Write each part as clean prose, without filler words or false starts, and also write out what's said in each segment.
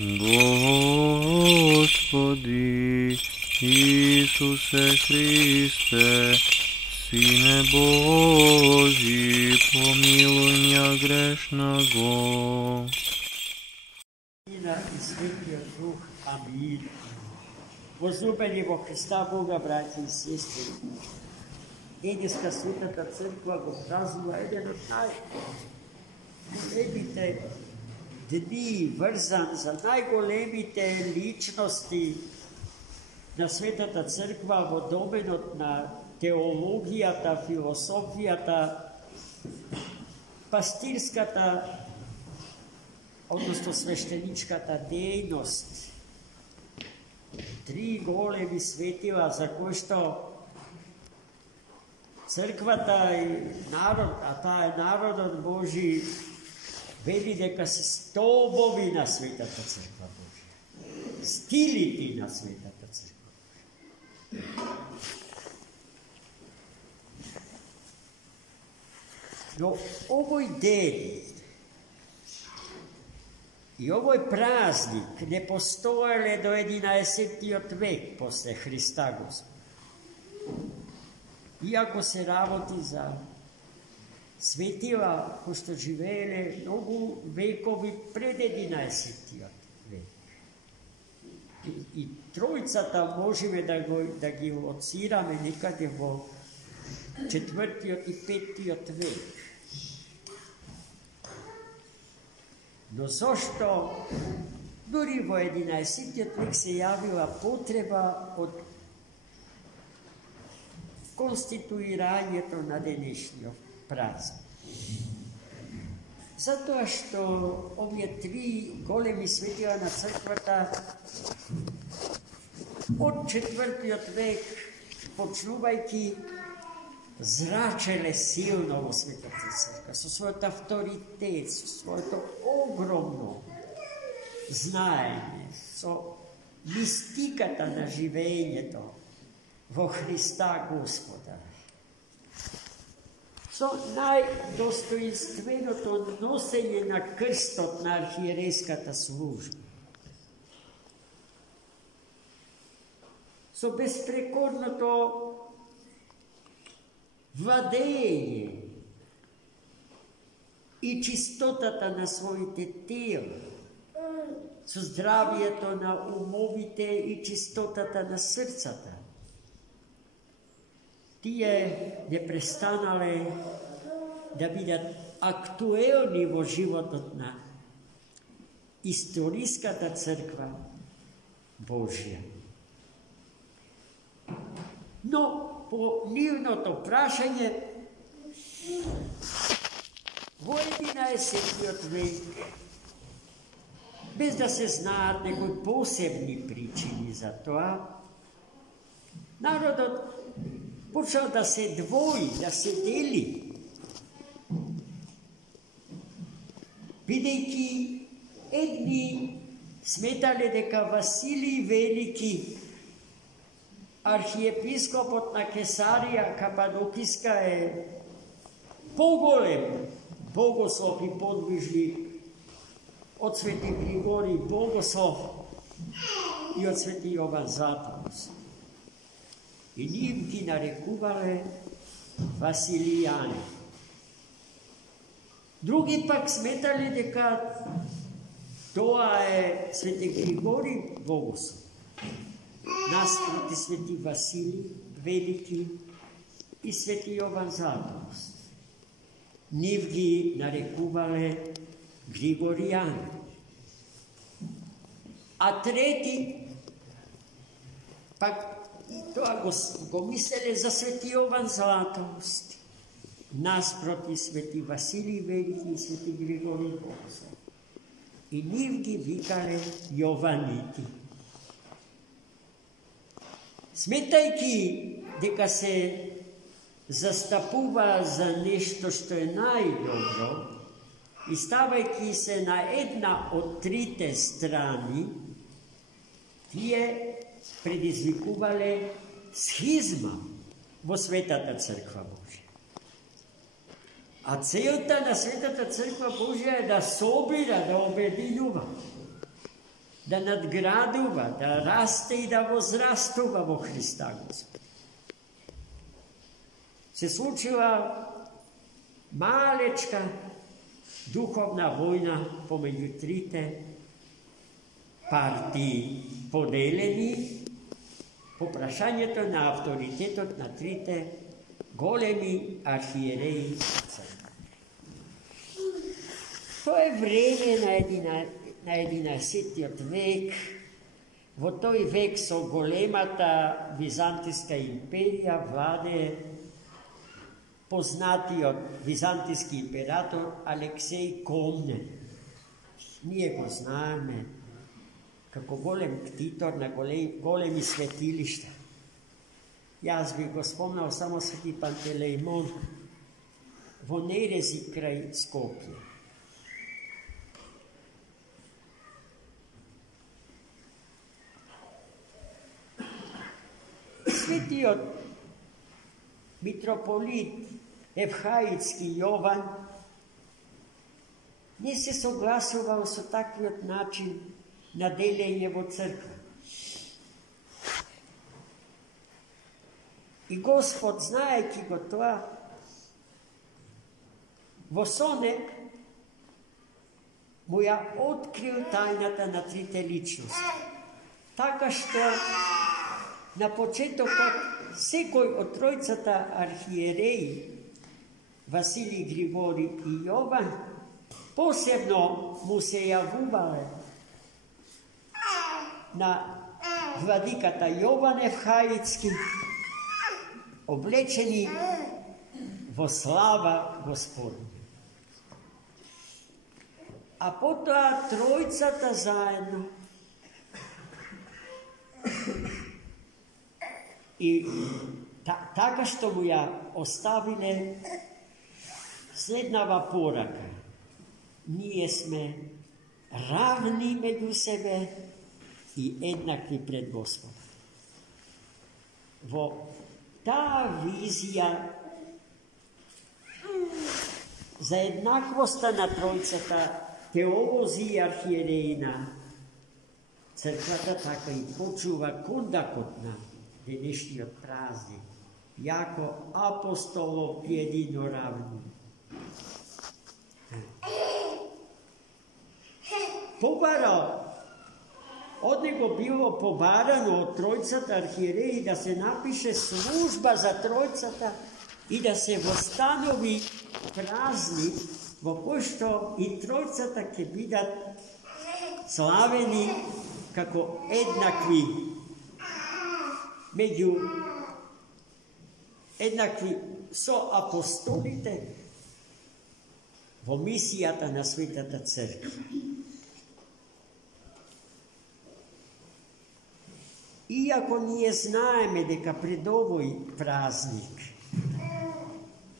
Господи Исусе Христе, Сине Божий, помилуй меня грешного. И Святия Дух. Аминь. Возлюбени во Христа Бога, братья и сестри, Денеска Светата Църква го празнува един от най-големите дни, вързан за най-големите личности на Светата Църква во доменот на теологията, философията, пастирската, односно свещеничката дейност. Три големи светила, за кои што Църквата и народ, а таа е народот Божи, вели дека се столбови на Светата Църква Божия. Стилите на Светата Църква. Но овој ден и овој празник не постоеле до 11 век после Христа Господ. Иако се работи за светила, кои што живееле многу векови пред 11 век. И тројцата можеме да ги лоцираме некаде во 4 и 5 век. Но зошто дури во 11 век се јавила потреба од конституирањето на денешниот празник? Затоа што овие три големи светила на црквата од 4 век, почнувајќи, зрачеле силно во Светата црква, со својот авторитет, со своето огромно знаење, со мистиката на живењето во Христа Господа, со најдостоинственото носење на крстот на архиерейската служба, со безпрекорното владење и чистотата на своите тела, со здравието на умовите и чистотата на срцата. Тие не престанале да бидат актуелни во животот на историската црква Божја. Но по нивното прашање во 11 век, без да се знаат некои посебни причини за тоа, народот почнал да се двои, да се дели, бидејќи едни сметале дека Василий Велики, архиепископот на Кесарија Кападокиска, е поголем богослов и подвижник од свети Григорий Богослов и од свети Јован Златоуст. И нив ги нарекувале Василијани. Други пак сметале дека тоа е свети Григорий Богослов, наспроти свети Василий Велики и свети Јован Златоуст. Нив ги нарекувале Григоријани. А трети пак и тоа го мислеле за свети Јован Златоуст, наспроти свети Василий Велики и свети Григорий Богослов. И нив ги викале Јованити. Сметајќи дека се застапува за нешто што е најдобро и ставајќи се на една од трите страни, тие предизвикувале схизма во Светата Црква Божја. А целта на Светата Црква Божја е да собира, да обединува. да надградува, да расте и да возрастува во Христа Господ. Се случила малечка духовна војна помеѓу трите партии, поделени по прашањето на авторитетот на трите големи архиереи црква. Тоа е време на 11 век. Во тој век со големата Византиска империја владее познатиот византиски император Алексеј Комнен. Ние го знаеме како голем ктитор на големи светилишта. Јас би го спомнал само Свети Пантелеимон во Нерези крај Скопје. Светиот митрополит Евхаицки Јован не се согласувал со таквиот начин на делење во црква. И Господ, знаејќи го тоа, во сонет му ја открил тајната на трите личности. Така што на почетокот секој од тројцата архиереи, Василий, Григори и Јован, посебно му се јавувале на владиката Јован Евхаицки, облечени во слава Господня. А потоа тројцата заедно и така што му ја оставиле следнава порака. Ние сме равни меѓу себе и еднакви пред Господ. Во таа визија за еднаквоста на тројцата теолози и архиереи на црквата, така и почува кондакот на денешниот празник, јако апостолов едино равни. Побарал, од него било побарано од тројцата архиереи да се напише служба за тројцата и да се востанови празник во кој што и тројцата ќе бидат славени како еднакви со апостолите во мисијата на Светата Црква. Иако ние знаеме дека пред овој празник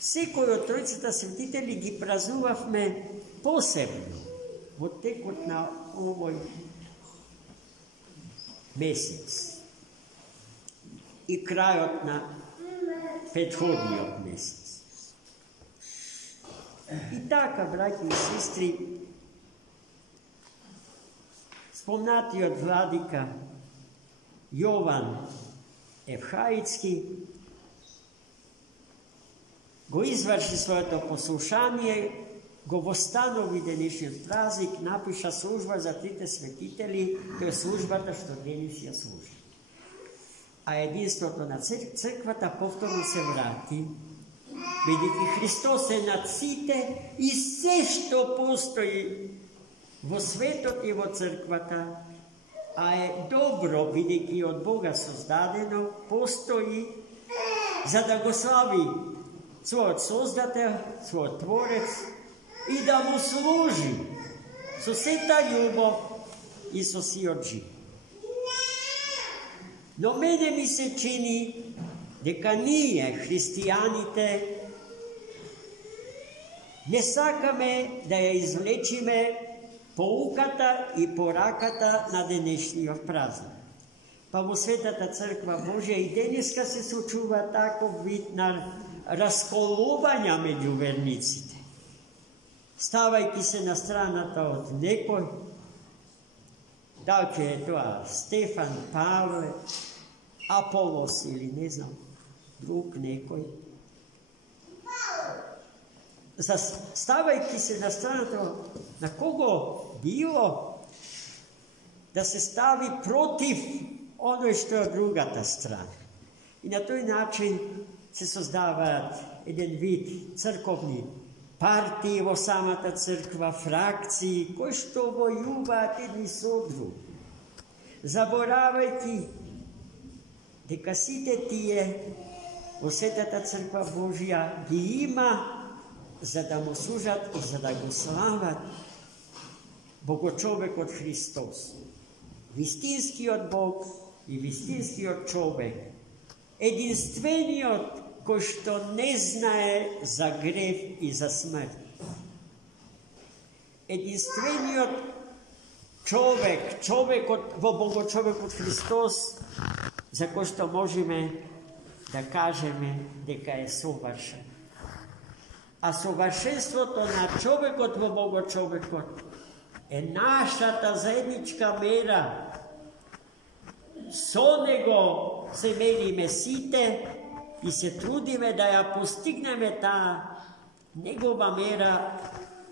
секој од тројцата светители ги празнувавме посебно во текот на овој месец и крајот на претходниот месец. И така, браќи и сестри, спомнатиот владика Јован Евхаицки го изврши своето послушание, го востанови денешниот празник, напиша служба за трите светители, тоа е службата што денес ја служи. А единството на црквата повторно се врати, бидејќи Христос е над сите и се што постои во светот и во црквата, а е добро, бидејќи од Бога создадено, постои за да го слави својот Создател, својот Творец и да му служи со сета љубов и со сиот живот. Но мене ми се чини дека ние, христијаните, не сакаме да ја извлечиме поуката и пораката на денешниот празник. Па во Светата Црква Божја и денеска се случува таков вид на расколувања меѓу верниците. Ставајќи се на страната од некој, da li je to Stefan, Pavle, Apolos ili ne znam, drug nekoj. Stavajki se na stranu na kogo bilo da se stavi protiv ono što je druga ta strana. I na toj način se sozdava jedan vid crkovni partiji, vo sama ta crkva, frakciji, koji što vojuvati jedni su drugi. Zaboravajte, дека сите тие во светата црква Божја ги има за да му служат и за да го слават Богочовекот Христос. Вистинскиот Бог и вистинскиот човек. Единствениот кој што не знае за грев и за смрт. Единствениот човек, човекот во Богочовекот Христос, за кој што можеме да кажеме дека е совршен. А совршенството на човекот во Богочовекот е нашата заедничка мера. Со него се мериме сите и се трудиме да ја постигнеме таа негова мера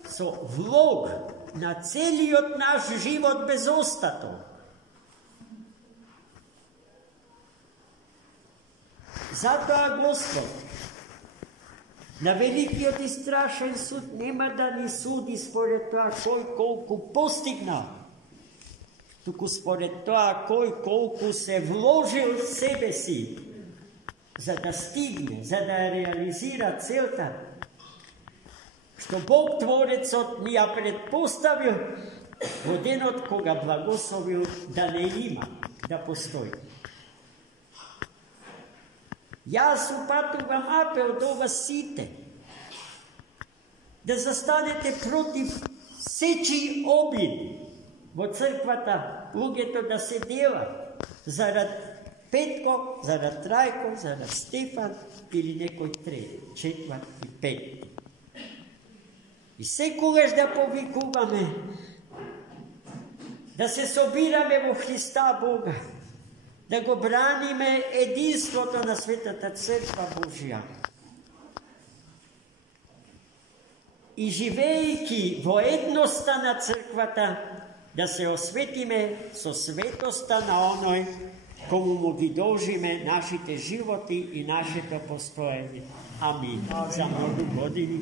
со влог на целиот наш живот без остаток. Затоа Господ на великиот и страшен суд нема да ни суди според тоа кој колку постигнал, туку според тоа кој колку се вложил себе си за да стигне, за да реализира целта, што Бог Творецот ни ја предпоставил во денот кога благословил да не има, да постои. Јас упатувам апел до вас сите да застанете против сечи обид во црквата, луѓето да се делат зарад Петко, зарад Трајко, зарад Стефан или некој трети, четврт и пет. И секогаш да повикуваме, да се собираме во Христа Бога, да го браниме единството на Светата Црква Божја. И живејќи во едноста на Црквата, да се осветиме со светоста на оној кому му ги должиме нашите животи и нашето постоење. Амин. За многу години.